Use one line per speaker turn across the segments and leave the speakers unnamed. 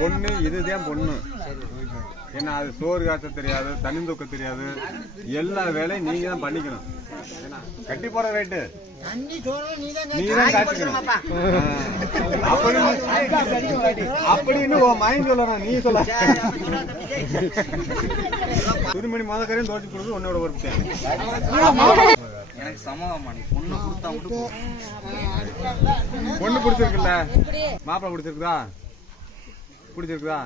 பொண்ணு இதுதான் பொண்ணு. ஏன்னா அது சோறு காய்ச்ச தெரியாது தண்ணி தூக்க தெரியாது. எல்லா வேலையும் நீங்க தான் பண்ணிக்கணும். கட்டி போற ரேட்டு நீ தான் காட்டிக்கணும் அப்படின்னு உன் மைண்ட் சொல்லணும் நீ சொல்ல. துணிமணி முத தோட்டி கொடுத்து உன்னோட ஒரு
எனக்கு சமூகமா நீ பொண்ணு கொடுத்தா மட்டும்.
பொண்ணு பிடிச்சிருக்குல்ல மாப்பிள்ளை பிடிச்சிருக்குதா பிடிச்சிருக்குதா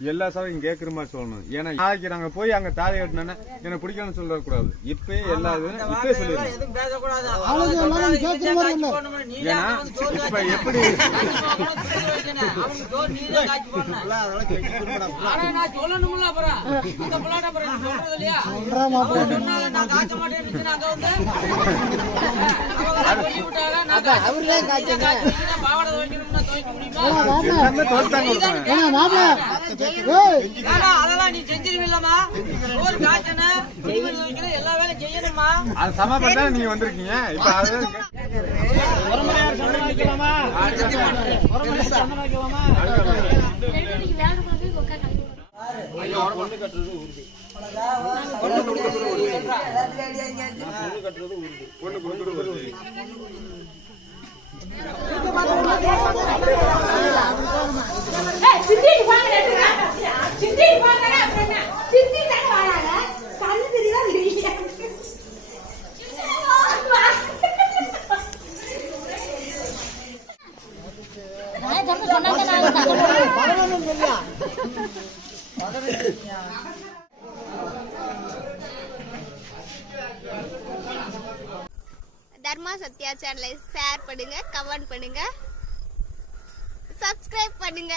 எல்லா சபையும் கேட்குற மாதிரி சொல்லணும். ஏன்னா நாளைக்கு நாங்க போய் அங்க தாலி கட்டினா எனக்கு பிடிக்கணும்னு சொல்ல கூடாது இப்பயே எல்லா இதுவும் இப்பயே சொல்லிடணும் ஏன்னா இப்ப எப்படி?
சொல்லணும்ல ஆனா, அதெல்லாம் நீ செஞ்சிருவில்லம்மா. ஒரு காய்ச்சன எல்லா வேலையும் செய்யணுமா
அது சமப்பட்டா நீங்க வந்திருக்கீங்க? இப்ப பொண்ணு கொடுக்குறது
சித்திக்கு போங்க, ரெண்டு நாள். சித்திக்கு போங்கடா, அப்புறம் என்ன? சித்தி தானே வராங்க. கண்ணு தெரியுதா, தெரியலையா?
தர்மா சத்யா சேனலை ஷேர் பண்ணுங்க கமெண்ட் பண்ணுங்க சப்ஸ்கிரைப் பண்ணுங்க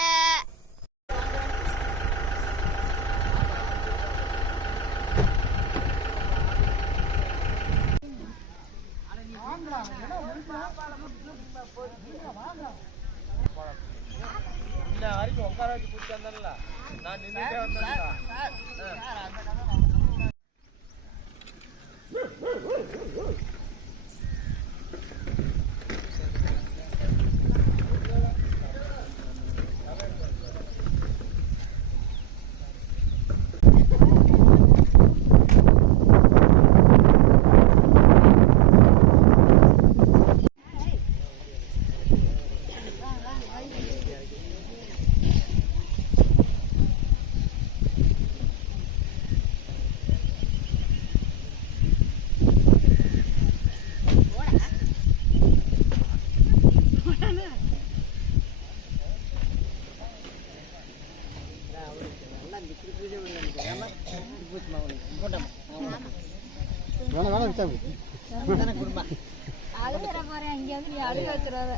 அழுகுற போறேன் இங்க வந்து நீ அழுக வச்சிடாத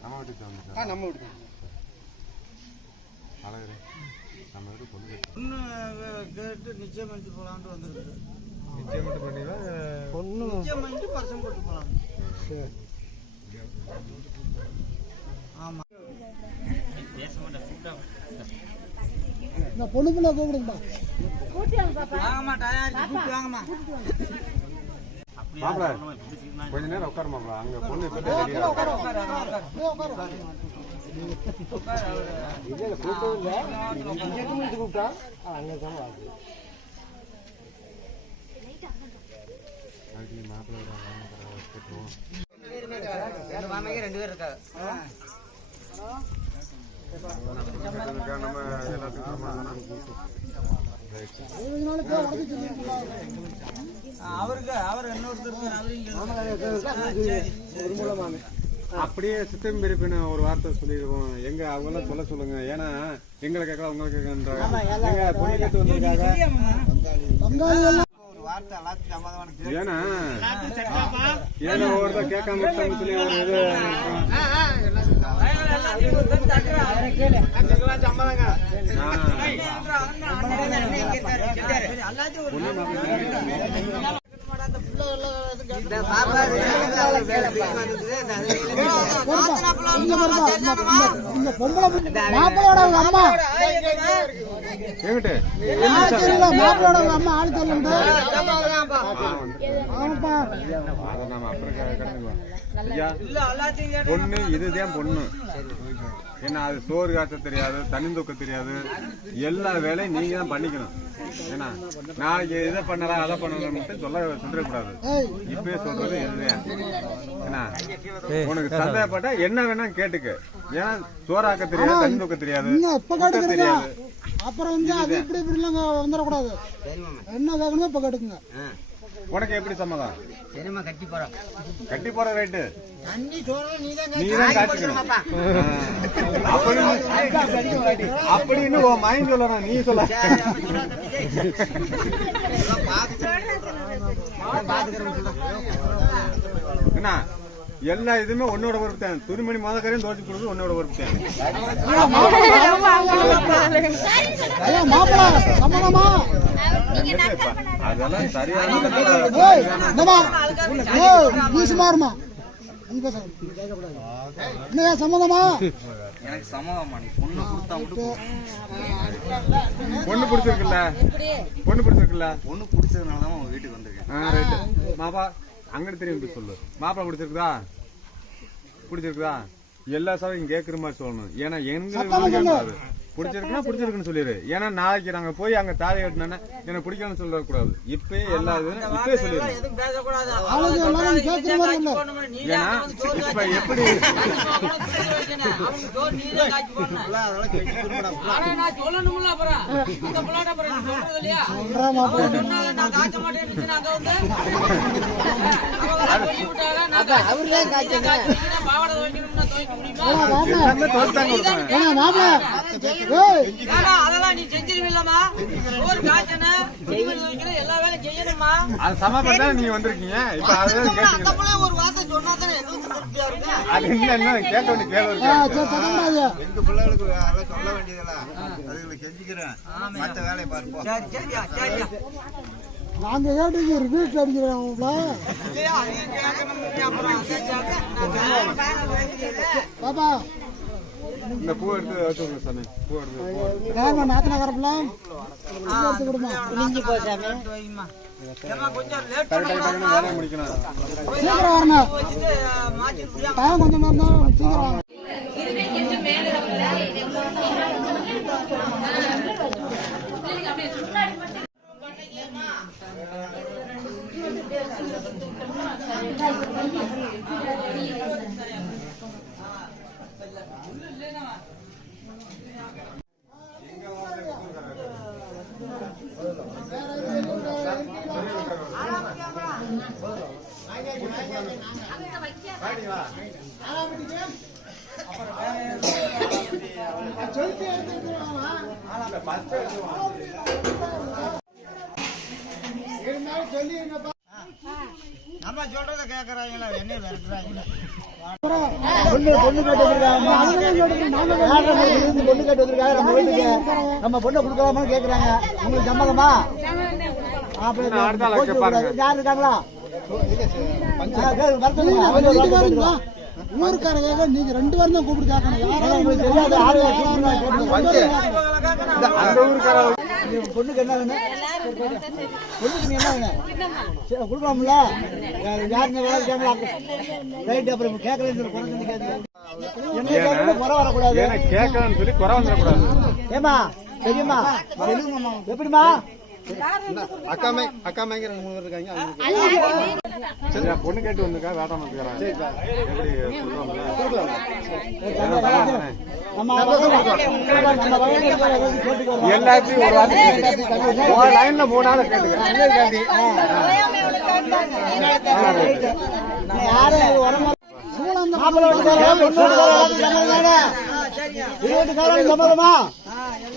நம்ம வீட்டுக்கு வந்துட்டா நம்ம வீட்டுக்கு அழகு நம்ம வீட்டுக்கு பொண்ணு கேட்டு
பொண்ணு கேட்டு நிச்சயம் பண்ணிட்டு போலான்ட்டு வந்திருக்கு.
நிச்சயம் மட்டும் பண்ணீங்களா
பொண்ணு நிச்சயம் பண்ணிட்டு பர்சன் போட்டு போலாம் ஆமா வாங்கம்மா டயாரிச்சு கூப்பிட்டு வாங்கம்மா.
மாப்பிள கொஞ்ச நேரம் உட்காரு மாப்பிள. அங்க பொண்ணு
ரெண்டு பேர் இருக்காங்க.
சமாதானம்.
அவருக்கு அவர்.
அப்படியே சித்தம் பிரிப்பின ஒரு வார்த்தை சொல்லிடுவோம் எங்க அவங்க எல்லாம் சொல்ல சொல்லுங்க. ஏன்னா எங்களை கேட்கலாம் உங்களை கேட்கறாங்க எங்க பொண்ணு கேட்டு வந்திருக்காங்க? ஏன்னா ஏன்னா ஒருத்தர் கேட்காம சொல்லி ஒரு இது. பொண்ணு மாப்பிள்ளை
அம்மா
எங்கிட்ட
அம்மா ஆள் தெரியல ஆமாப்பா
அதை நாம அப்புறம் க- ஐயா, பொண்ணு இதுதான் பொண்ணு ஏன்னா அது சோறு காட்ட தெரியாது தண்ணி தூக்க தெரியாது எல்லா வேலையும் நீங்க தான் பண்ணிக்கணும் ஏன்னா நாளைக்கு இதை பண்ணலாம் அதை பண்ணலாம்னு சொல்ல சொல்லிடக்கூடாது
ஏய்.
இப்பயே சொல்றது ஏன்னா உனக்கு சந்தேகப்பட்டா என்ன வேணா கேட்டுக்க. ஏன்னா சோறாக்க தெரியாது தண்ணி தூக்க தெரியாது தெரியாது.
அப்புறம் வந்து அது இப்படி இப்படி இல்லைங்க வந்துடக்கூடாது. என்ன கேட்கணுமோ இப்ப கெடுக்குங்க
உனக்கு எப்படி சம்மதம்?
சரிம்மா கட்டி போறோம்
கட்டி போற ரைட்டு
தண்ணி சோறு நீ தான்
நீ தான் காய்ச்சிக்கணும். அப்படின்னு உன் மைண்ட் சொல்லணும் நீ சொல்ல. என்ன? எல்லா இதுமே உன்னோட பொறுப்பு தான் துணிமணி முதக்கரையும் துவச்சி கொடுக்குறது உன்னோட பொறுப்பு தான்
சம்மதமா?
அதெல்லாம்
என்னையா சம்மதமா
எனக்கு சம்மதமா நீ பொண்ணு கொடுத்தா.
பொண்ணு பிடிச்சிருக்குல்ல பொண்ணு பிடிச்சிருக்குல்ல
பொண்ணு பிடிச்சதுனால தான் உங்க வீட்டுக்கு வந்திருக்கேன்.
மாப்பா அங்கிட்டு திரும்பி சொல்லு. மாப்பிள பிடிச்சிருக்குதா பிடிச்சிருக்குதா எல்லா சபையும் கேட்குற மாதிரி சொல்லணும். ஏன்னா கேட்காது பிடிச்சிருக்குன்னா பிடிச்சிருக்குன்னு சொல்லிடு ஏன்னா நாளைக்கு நாங்க போய் அங்க தாலி கட்டினா எனக்கு பிடிக்கலன்னு சொல்லக்கூடாது. இப்பயே எல்லா இதுவும் இப்பயே சொல்லிடுறோம் ஏன்னா இப்ப எப்படி?
சோறு அதெல்லாம் நீ காய்ச்சணும், துணிமணி துவைக்கணும், எல்லா வேலையும் செய்யணும்மா.
அது சமப்பட்டா நீங்க வந்திருக்கீங்க. இப்ப அதான்
ஒரு வார்த்தை சொன்னா தானே.
அது என்ன கேள்வி
எங்க பிள்ளைகளுக்கு அதெல்லாம் சொல்ல வேண்டியதெல்லாம் அதுகளை செஞ்சுக்கிறேன். மற்ற வேலையை பார்ப்போம்.
நாங்க கேட்டு ஒரு வீட்டுல அடிக்கிறோம். பாப்பா
இந்த பூ எடுத்து வச்சுக்கோங்க சாமி. பூ எடுத்து பூ.
ஏமா நாத்தனா வரப்பல எடுத்து கொடுமா.
வேலையை முடிக்கணும்
சீக்கிரம் வரணும்.
வச்சுட்டு மாத்தி முடியாம
டைம் கொஞ்சம் நேரம் தான் சீக்கிரம் வாங்க.
நம்ம சொல்றத கேக்குறாங்களா என்ன விரட்டுறாங்க
பொண்ணு பொண்ணு கேட்டு வந்திருக்காங்க பொண்ணு கேட்டு வந்திருக்காங்க நம்ம வீட்டுக்கு நம்ம பொண்ணை கொடுக்கலாமான்னு கேக்குறாங்க உங்களுக்கு சம்மதமா அப்படி யார் இருக்காங்களா ஊருக்காரங்க நீங்க ரெண்டு பேரும் தான் கூப்பிட்டு கேட்கணும். பொண்ணுக்கு என்ன வேணும்? பொண்ணுக்கு என்ன வேணும்? கொடுக்கலாம்ல? யாருங்க வேலை ரைட் அப்புறம் கேட்கலன்னு குறைஞ்சு கேட்குது என்ன கேட்கணும் குறை வரக்கூடாது.
ஏன்னா கேட்கலாம்னு சொல்லி குறை வந்துடக்கூடாது.
ஏமா தெரியுமா எப்படிமா
அக்காமை அக்காமைங்கிற மூணு இருக்காங்க சரி பொண்ணு கேட்டு வந்திருக்கா வேட்டாம
வரலாம்.
எல்லாத்தையும் ஒரு வார்த்தை கேட்டுக்க. ஒரு லைன்ல மூணு ஆளை கேட்டுக்க
யாரும் வரமா சூளம் மாப்பிள்ளை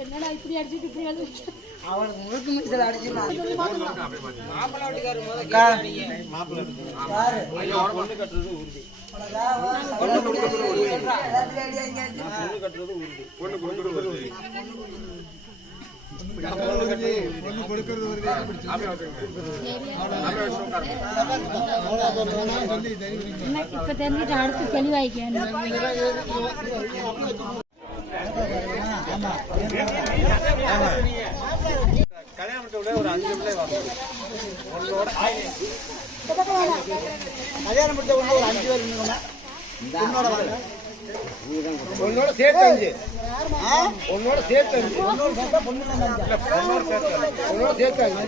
என்னடா இப்படி அடிச்சுட்டு இப்படி தானே? இரு வீட்டுக்காரங்க சம்மதமா? ஆ, நீ யாரை கூப்பிடுங்க, போட்டு போட்டு. ஐயா, வரமாட்டேன், சந்தோஷம், கேட்டு பாரு, சத்தம் பிடிக்காம.
ஏன் அவருக்கு
வரமாட்டேன், யாரும் சந்தோஷம் வைக்கலாமா? வரமாட்டேன், சந்தோஷம் வைக்கலாமா?
என்னடா இப்படி
கல்யாணம் முடிச்ச உடனே ஒரு அஞ்சு பேர் உன்னோட வாங்க.
உன்னோட சேர்த்து அஞ்சு. உன்னோட சேர்த்து அஞ்சு.
உன்னோட சேர்த்தா பொண்ணு
உன்னோட சேர்த்து அஞ்சு.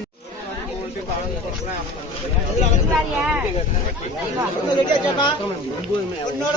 உன்னோட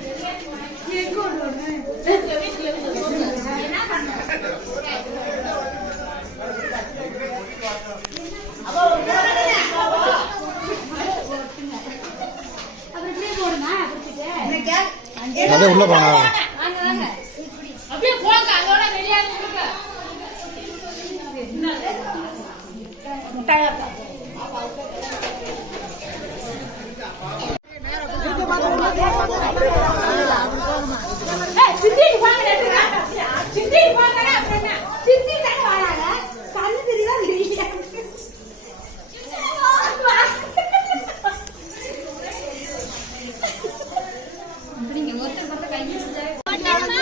அதே உள்ள போனா
வாங்க வாங்க அப்படியே போங்க அதோட ரெடியா கொடுங்க முட்டாயா சித்திக்கு வாங்க சித்திக்கு வாங்க அப்புறம் சித்தி தானே வராங்க கண்ணு தெரியுதா தெரியல நீங்க ஒருத்தர் பக்கம் கையை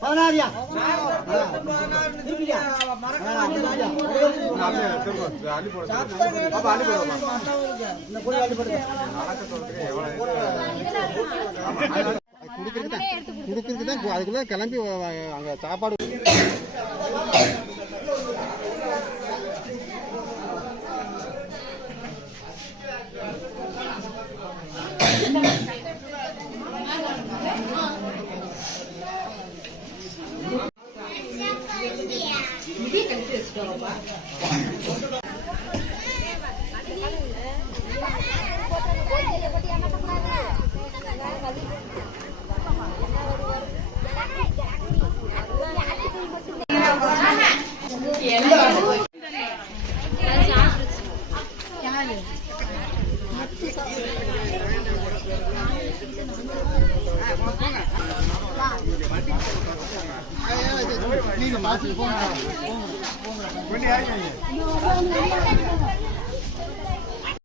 பதினாறு பதினாறியா
அள்ளி போட பாப்பா அள்ளி
தான் அதுக்குள்ள கிளம்பி அங்க சாப்பாடு